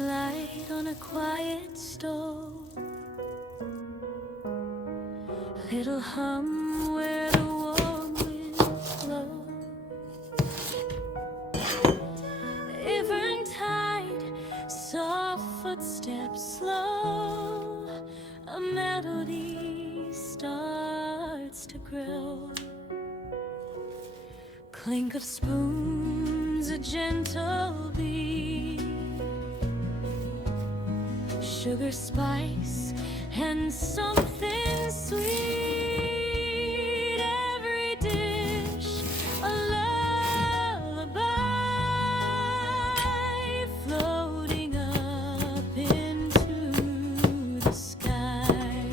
light on a quiet stove. Little hum where the warm winds blow. Eventide, soft footsteps slow. A melody starts to grow. Clink of spoons, a gentle beat. Sugar, spice, and something sweet. Every dish a lullaby, floating up into the sky.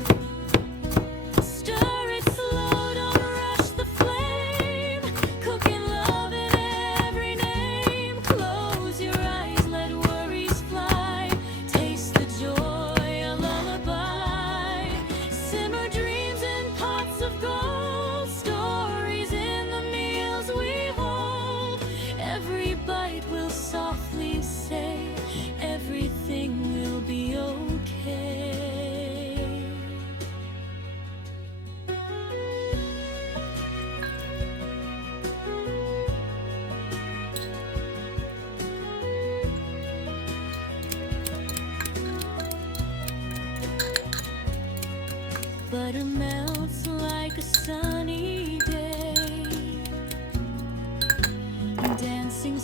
Stir it slow, don't rush the flame. Cooking love in every name. Close your eyes, let worries fly. Taste the joy, a lullaby. Simmer dreams in pots of gold. Stories in the meals we hold. Every bite will softly say, everything will be okay. Butter melts like a sunny day. Dancing